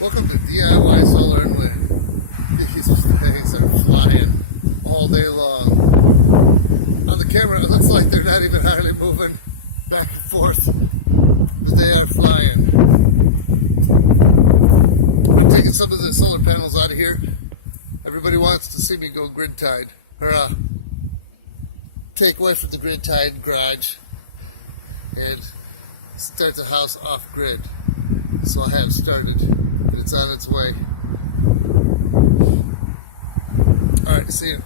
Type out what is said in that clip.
Welcome to DIY Solar and Wind. These things are flying all day long. On the camera, it looks like they're not even hardly moving back and forth, but they are flying. I'm taking some of the solar panels out of here. Everybody wants to see me go grid tied, or take away from the grid tied garage and start the house off grid. So I have started, and it's on its way. Alright, see you.